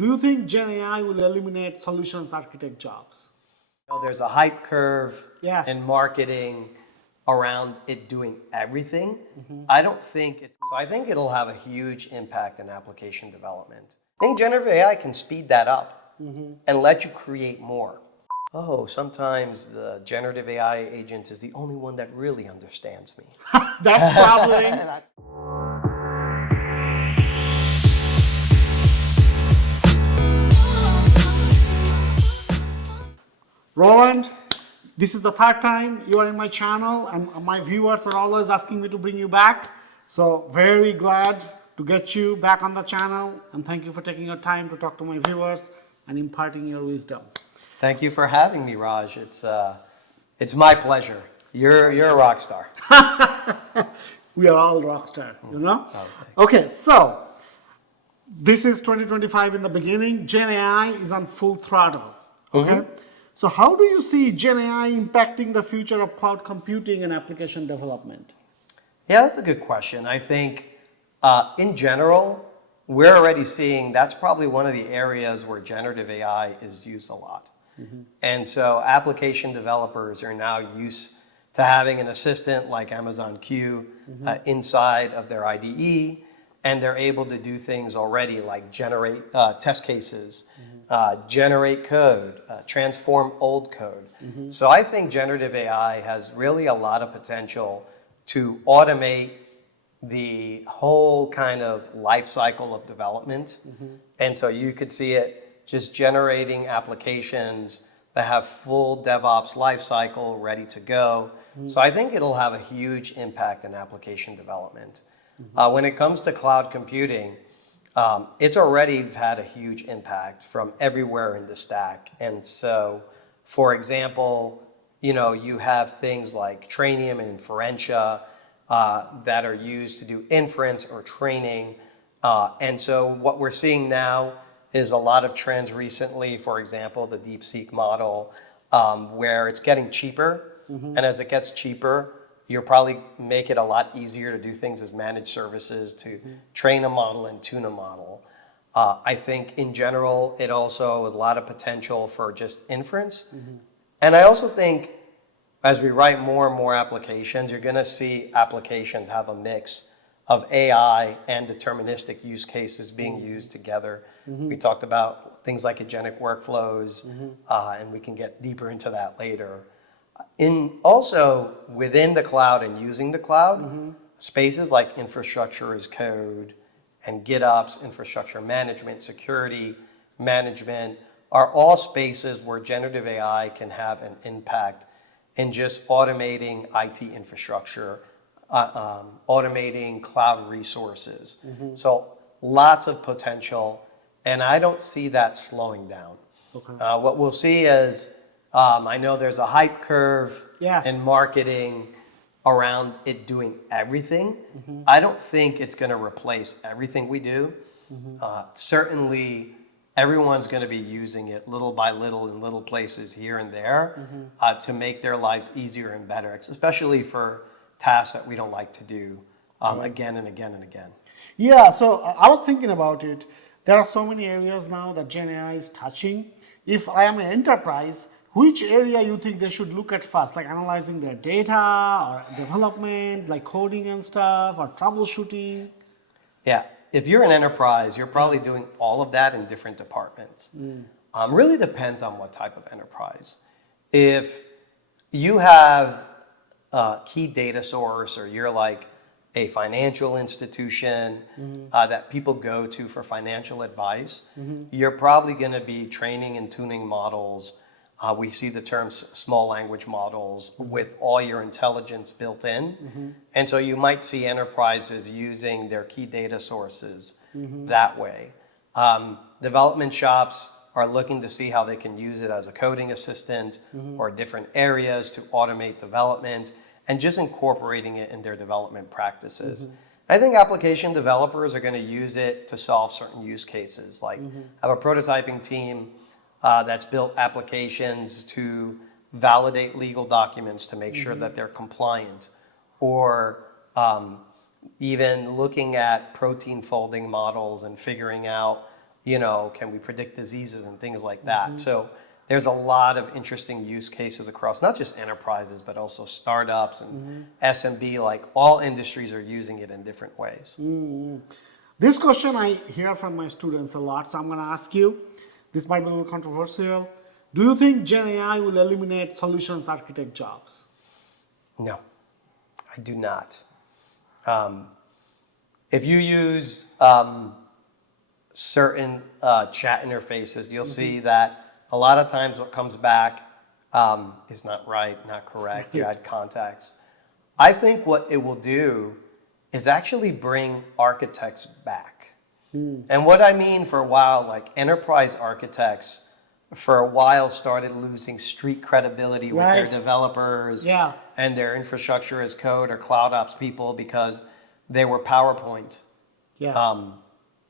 Do you think Gen AI will eliminate solutions architect jobs? There's a hype curve Yes. in marketing around it doing everything. I don't think it's, so I think it'll have a huge impact in application development. I think generative AI can speed that up and let you create more. Oh, sometimes the generative AI agent is the only one that really understands me. That's probably. Roland, this is the third time you are in my channel, and my viewers are always asking me to bring you back. So very glad to get you back on the channel, and thank you for taking your time to talk to my viewers and imparting your wisdom. Thank you for having me, Raj. It's my pleasure. You're a rock star. We are all rock star, you know? Okay, so this is 2025 in the beginning. Gen AI is on full throttle, okay? So how do you see Gen AI impacting the future of cloud computing and application development? Yeah, that's a good question. I think in general, we're already seeing that's probably one of the areas where generative AI is used a lot. And so application developers are now used to having an assistant like Amazon Q inside of their IDE, and they're able to do things already like generate test cases, generate code, transform old code. So I think generative AI has really a lot of potential to automate the whole kind of life cycle of development. And so you could see it just generating applications that have full DevOps lifecycle ready to go. So I think it'll have a huge impact in application development. When it comes to cloud computing, it's already had a huge impact from everywhere in the stack. And so, for example, you have things like Trainium and Inferentia that are used to do inference or training. And so what we're seeing now is a lot of trends recently, for example, the DeepSeek model, where it's getting cheaper. And as it gets cheaper, you'll probably make it a lot easier to do things as managed services to train a model and tune a model. I think in general, it also has a lot of potential for just inference. And I also think as we write more and more applications, you're gonna see applications have a mix of AI and deterministic use cases being used together. We talked about things like agentic workflows, and we can get deeper into that later. Also within the cloud and using the cloud, spaces like infrastructure as code and GitOps, infrastructure management, security management, are all spaces where generative AI can have an impact in just automating IT infrastructure, automating cloud resources. So lots of potential, and I don't see that slowing down. What we'll see is, I know there's a hype curve in marketing around it doing everything. I don't think it's going to replace everything we do. Certainly, everyone's going to be using it little by little in little places here and there to make their lives easier and better, especially for tasks that we don't like to do again and again and again. Yeah, so I was thinking about it. There are so many areas now that Gen AI is touching. If I am an enterprise, which area you think they should look at first, like analyzing their data or development, like coding and stuff, or troubleshooting? Yeah, if you're an enterprise, you're probably doing all of that in different departments. Really depends on what type of enterprise. If you have a key data source, or you're like a financial institution that people go to for financial advice, you're probably going to be training and tuning models. We see the terms small language models with all your intelligence built in. And so you might see enterprises using their key data sources that way. Development shops are looking to see how they can use it as a coding assistant or different areas to automate development and just incorporating it in their development practices. I think application developers are going to use it to solve certain use cases, like have a prototyping team that's built applications to validate legal documents to make sure that they're compliant, or even looking at protein folding models and figuring out can we predict diseases and things like that. So there's a lot of interesting use cases across not just enterprises, but also startups and SMB, like all industries are using it in different ways. This question I hear from my students a lot, so I'm going to ask you. This might be a little controversial. Do you think Gen AI will eliminate solutions architect jobs? No, I do not. If you use certain chat interfaces, you'll see that a lot of times what comes back is not right, not correct. You add context. I think what it will do is actually bring architects back. And what I mean for a while, like enterprise architects for a while started losing street credibility with their developers and their infrastructure as code or cloud ops people because they were PowerPoint. Yes.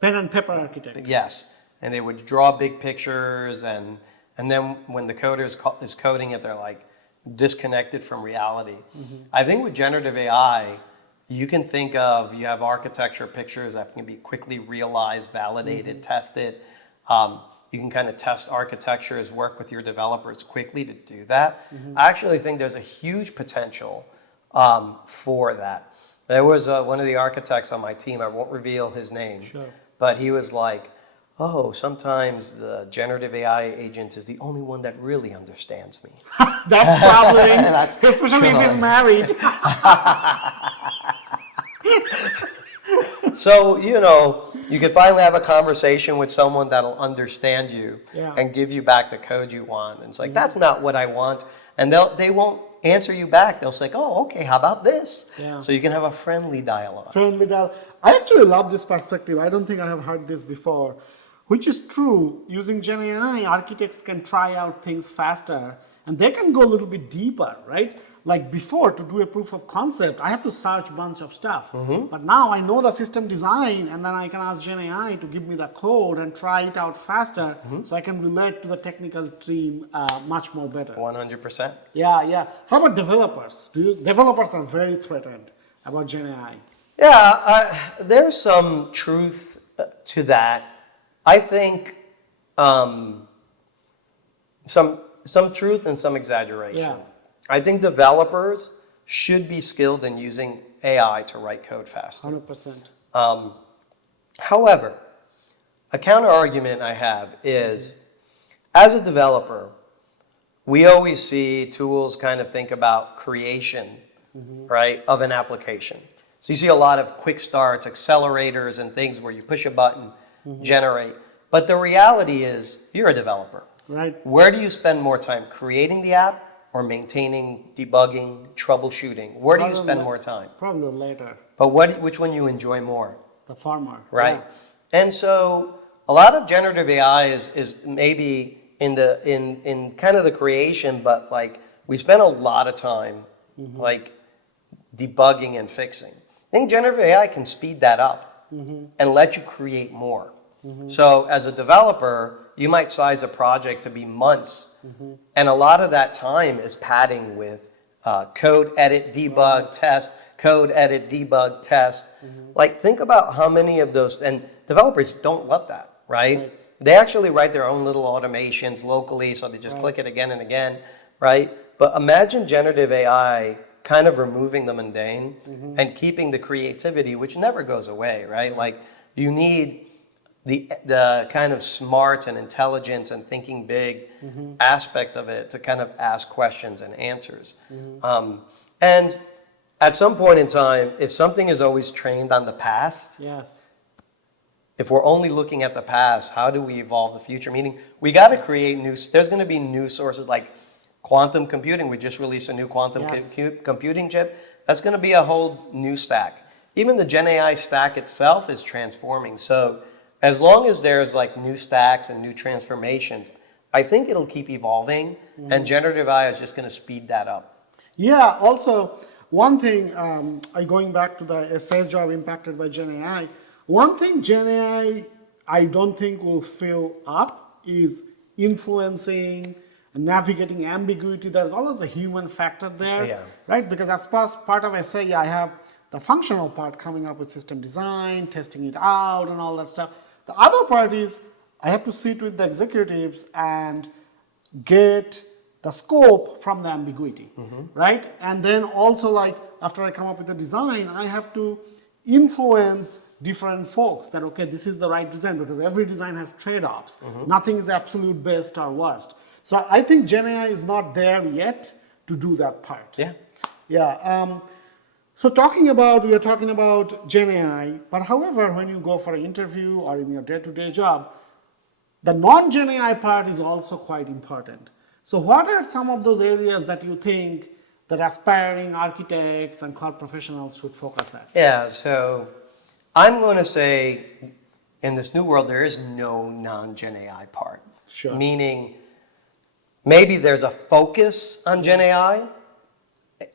Pen and paper architect. Yes. And they would draw big pictures and then when the coder is coding it, they're like disconnected from reality. I think with generative AI, you can think of, you have architecture pictures that can be quickly realized, validated, tested. You can kind of test architectures, work with your developers quickly to do that. I actually think there's a huge potential for that. There was one of the architects on my team, I won't reveal his name, but he was like, oh, sometimes the generative AI agent is the only one that really understands me. That's troubling, especially if he's married. So, you can finally have a conversation with someone that'll understand you and give you back the code you want. And it's like, that's not what I want. And they won't answer you back. They'll say, oh, okay, how about this? So you can have a friendly dialogue. I actually love this perspective. I don't think I have heard this before, which is true. Using Gen AI, architects can try out things faster and they can go a little bit deeper, right? Like before, to do a proof of concept, I have to search a bunch of stuff. But now I know the system design, and then I can ask Gen AI to give me the code and try it out faster, so I can relate to the technical team much more better. 100%. Yeah. How about developers? Developers are very threatened about Gen AI. Yeah, there's some truth to that. I think some truth and some exaggeration. I think developers should be skilled in using AI to write code faster. 100%. However, a counter argument I have is, as a developer, we always see tools kind of think about creation, right, of an application. So you see a lot of quick starts, accelerators, and things where you push a button, generate. But the reality is, you're a developer. Right. Where do you spend more time, creating the app or maintaining, debugging, troubleshooting? Where do you spend more time? Probably later. But which one you enjoy more? The farmer. Right. And so a lot of generative AI is maybe in kind of the creation, but like we spend a lot of time like debugging and fixing. I think generative AI can speed that up and let you create more. So as a developer, you might size a project to be months, and a lot of that time is padding with code, edit, debug, test, code, edit, debug, test. Like think about how many of those, and developers don't love that, right? They actually write their own little automations locally, so they just click it again and again, right? But imagine generative AI kind of removing the mundane and keeping the creativity, which never goes away, right? Like you need the kind of smart and intelligence and thinking big aspect of it to kind of ask questions and answers. And at some point in time, if something is always trained on the past, if we're only looking at the past, how do we evolve the future? Meaning we got to create there's going to be new sources like quantum computing. We just released a new quantum computing chip. That's going to be a whole new stack. Even the Gen AI stack itself is transforming. So as long as there's like new stacks and new transformations, I think it'll keep evolving, and generative AI is just going to speed that up. Yeah, also, one thing, going back to the SAS job impacted by Gen AI, one thing Gen AI I don't think will fill up is influencing and navigating ambiguity. There's always a human factor there, right? Because as part of SA, I have the functional part coming up with system design, testing it out and all that stuff. The other part is I have to sit with the executives and get the scope from the ambiguity, right? And then also like after I come up with the design, I have to influence different folks that, okay, this is the right design because every design has trade-offs. Nothing is absolute best or worst. So I think Gen AI is not there yet to do that part. Yeah. Yeah. So we are talking about Gen AI, but however, when you go for an interview or in your day-to-day job, the non-Gen AI part is also quite important. So what are some of those areas that you think that aspiring architects and cloud professionals should focus at? Yeah, so I'm going to say in this new world, there is no non-Gen AI part. Sure. Meaning, maybe there's a focus on Gen AI,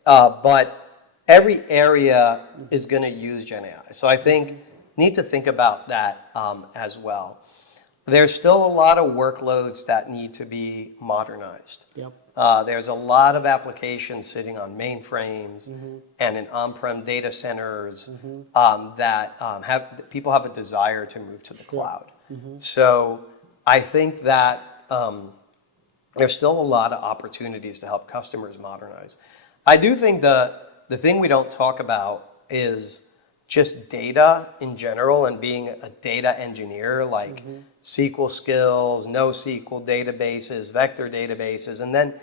but every area is going to use Gen AI. So I think need to think about that as well. There's still a lot of workloads that need to be modernized. Yep. There's a lot of applications sitting on mainframes and in on-prem data centers that people have a desire to move to the cloud. So I think that there's still a lot of opportunities to help customers modernize. I do think the thing we don't talk about is just data in general and being a data engineer, like SQL skills, NoSQL databases, vector databases, and then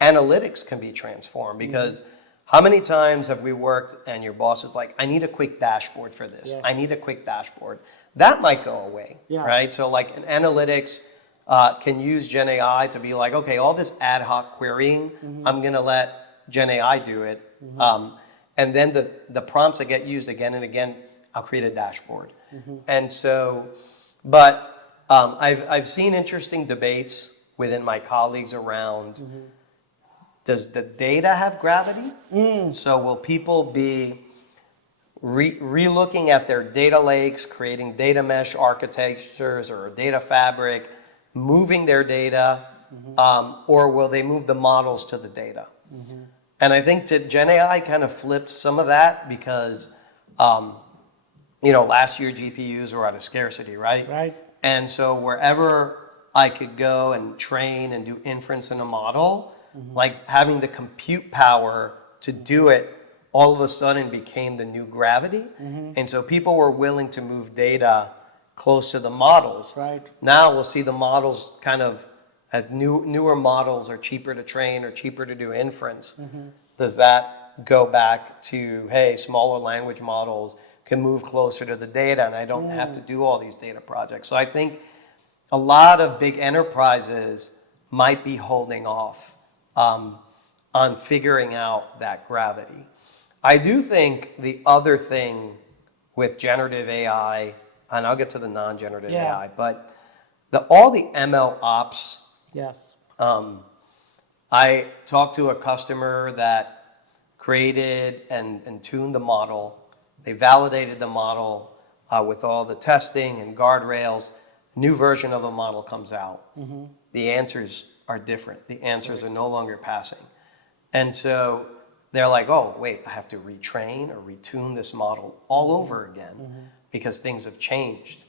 analytics can be transformed because how many times have we worked and your boss is like, I need a quick dashboard for this. Yes. I need a quick dashboard. That might go away, right? So like an analytics can use Gen AI to be like, okay, all this ad hoc querying, I'm gonna let Gen AI do it. And then the prompts that get used again and again, I'll create a dashboard. And so, but I've seen interesting debates within my colleagues around, does the data have gravity? So will people be re-looking at their data lakes, creating data mesh architectures or a data fabric, moving their data, or will they move the models to the data? And I think Gen AI kind of flipped some of that because, last year GPUs were at a scarcity, right? Right. And so wherever I could go and train and do inference in a model, like having the compute power to do it all of a sudden became the new gravity. And so people were willing to move data close to the models. Right. Now we'll see the models kind of as newer models are cheaper to train or cheaper to do inference. Does that go back to, hey, smaller language models can move closer to the data and I don't have to do all these data projects? So I think a lot of big enterprises might be holding off on figuring out that gravity. I do think the other thing with generative AI, and I'll get to the non-generative AI, but all the ML ops. Yes. I talked to a customer that created and tuned the model. They validated the model with all the testing and guardrails. New version of a model comes out. The answers are different. The answers are no longer passing. And so they're like, oh, wait, I have to retrain or retune this model all over again because things have changed.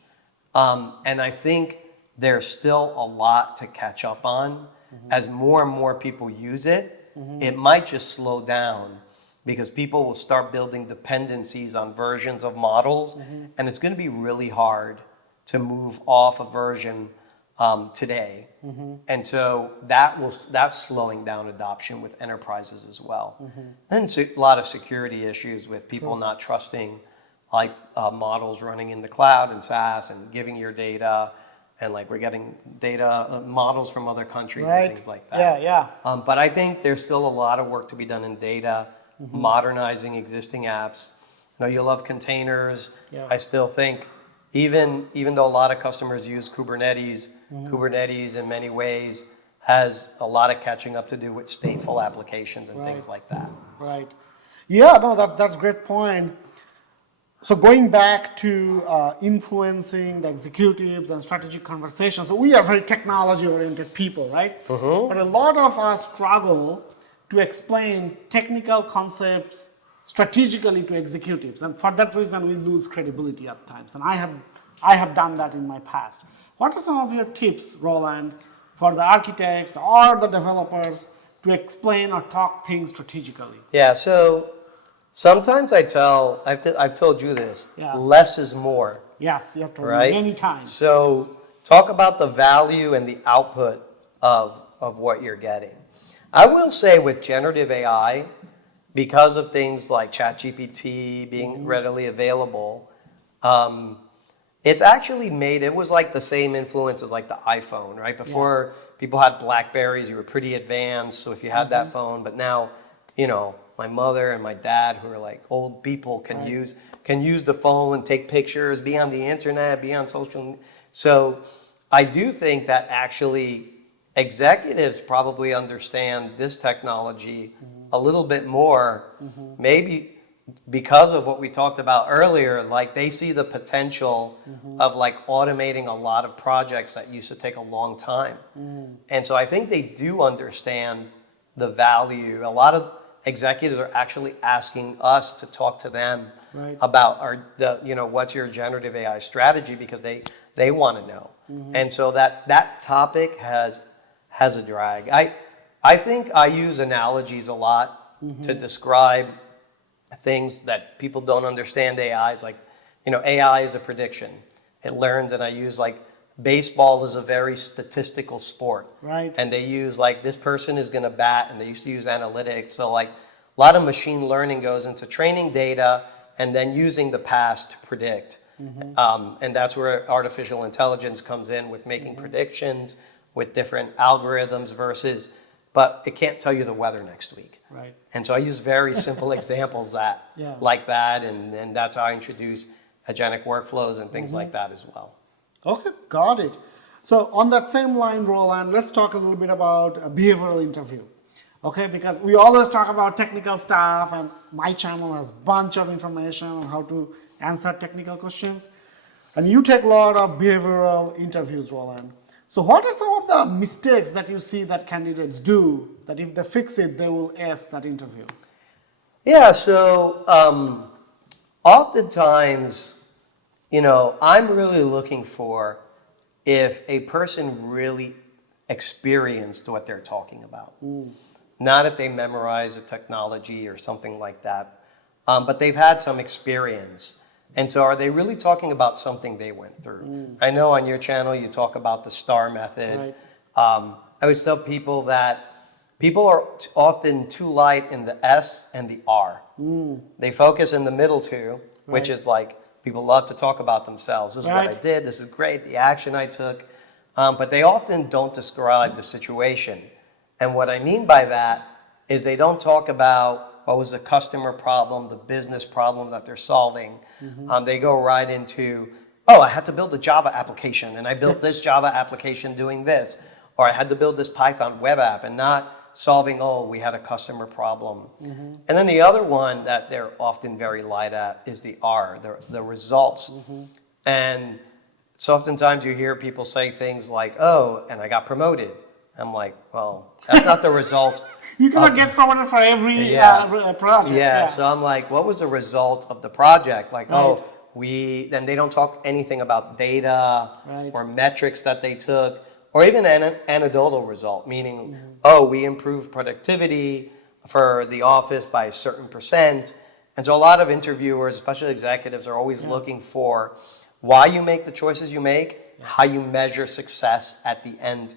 And I think there's still a lot to catch up on. As more and more people use it, it might just slow down because people will start building dependencies on versions of models, and it's going to be really hard to move off a version today. And so that's slowing down adoption with enterprises as well. And a lot of security issues with people not trusting like models running in the cloud and SaaS and giving your data. And like we're getting data models from other countries and things like that. But I think there's still a lot of work to be done in data, modernizing existing apps. I know you love containers. I still think even though a lot of customers use Kubernetes, Kubernetes in many ways has a lot of catching up to do with stateful applications and things like that. Right. Yeah, no, that's a great point. So going back to influencing the executives and strategic conversations, so we are very technology-oriented people, right? But a lot of us struggle to explain technical concepts strategically to executives, and for that reason we lose credibility at times. And I have done that in my past. What are some of your tips, Roland, for the architects or the developers to explain or talk things strategically? Yeah, so sometimes I've told you this, Yeah. less is more, Yes, you have told me right? many times. So talk about the value and the output of what you're getting. I will say with generative AI, because of things like ChatGPT being readily available, it's actually made, it was like the same influence as like the iPhone, right? Before people had Blackberries, you were pretty advanced. So if you had that phone, but now, you know, my mother and my dad, who are like old people, can use the phone and take pictures, be on the internet, be on social. So I do think that actually executives probably understand this technology a little bit more, maybe because of what we talked about earlier. Like they see the potential of like automating a lot of projects that used to take a long time. And so I think they do understand the value. A lot of executives are actually asking us to talk to them about what's your generative AI strategy, because they want to know. And so that topic has a drag. I think I use analogies a lot to describe things that people don't understand AI. It's like, AI is a prediction. It learns, and I use like baseball is a very statistical sport. Right. And they use like this person is going to bat, and they used to use analytics. So like a lot of machine learning goes into training data and then using the past to predict. And that's where artificial intelligence comes in with making predictions with different algorithms but it can't tell you the weather next week. Right. And so I use very simple examples like that, and that's how I introduce agentic workflows and things like that as well. Okay, got it. So on that same line, Roland, let's talk a little bit about a behavioral interview. Okay, because we always talk about technical stuff, and my channel has a bunch of information on how to answer technical questions. And you take a lot of behavioral interviews, Roland. So what are some of the mistakes that you see that candidates do that if they fix it, they will ace that interview? Yeah, so oftentimes, I'm really looking for if a person really experienced what they're talking about. Not if they memorize a technology or something like that, but they've had some experience. And so are they really talking about something they went through? I know on your channel you talk about the STAR method. Right. I always tell people that people are often too light in the S and the R. They focus in the middle two, which is like people love to talk about themselves. This is what I did, this is great, the action I took. But they often don't describe the situation. And what I mean by that is they don't talk about what was the customer problem, the business problem that they're solving. They go right into, I had to build a Java application, and I built this Java application doing this. Or I had to build this Python web app, and not solving, we had a customer problem. And then the other one that they're often very light at is the R, the results. And so oftentimes you hear people say things like, and I got promoted. I'm like, well, that's not the result. You cannot get promoted for every project. Yeah, so I'm like, what was the result of the project? Like, then they don't talk anything about data or metrics that they took, or even an anecdotal result, meaning, we improved productivity for the office by a certain percent. And so a lot of interviewers, especially executives, are always looking for why you make the choices you make, how you measure success at the end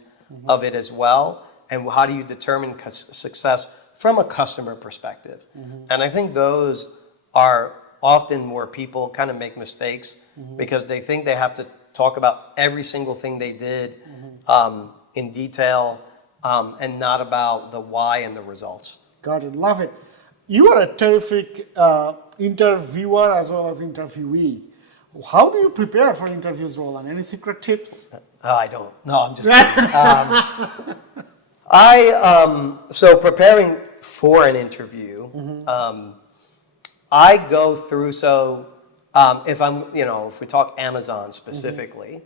of it as well, and how do you determine success from a customer perspective. And I think those are often where people kind of make mistakes because they think they have to talk about every single thing they did in detail and not about the why and the results. Got it, love it. You are a terrific interviewer as well as interviewee. How do you prepare for interviews, Roland? Any secret tips? I don't. No, I'm just kidding. So preparing for an interview, I go through, if we talk Amazon specifically,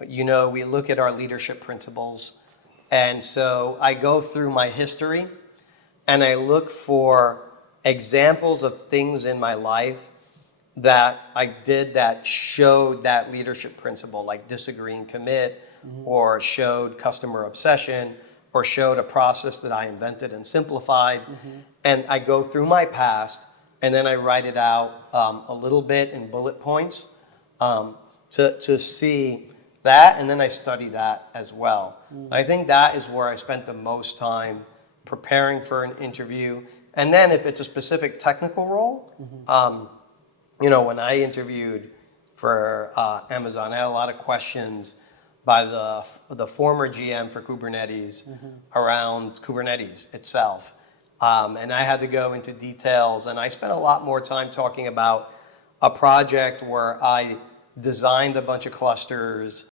we look at our leadership principles. And so I go through my history and I look for examples of things in my life that I did that showed that leadership principle, like disagree and commit, or showed customer obsession, or showed a process that I invented and simplified. And I go through my past, and then I write it out a little bit in bullet points to see that, and then I study that as well. I think that is where I spent the most time preparing for an interview. And then if it's a specific technical role, you know, when I interviewed for Amazon, I had a lot of questions by the former GM for Kubernetes around Kubernetes itself. And I had to go into details, and I spent a lot more time talking about a project where I designed a bunch of clusters,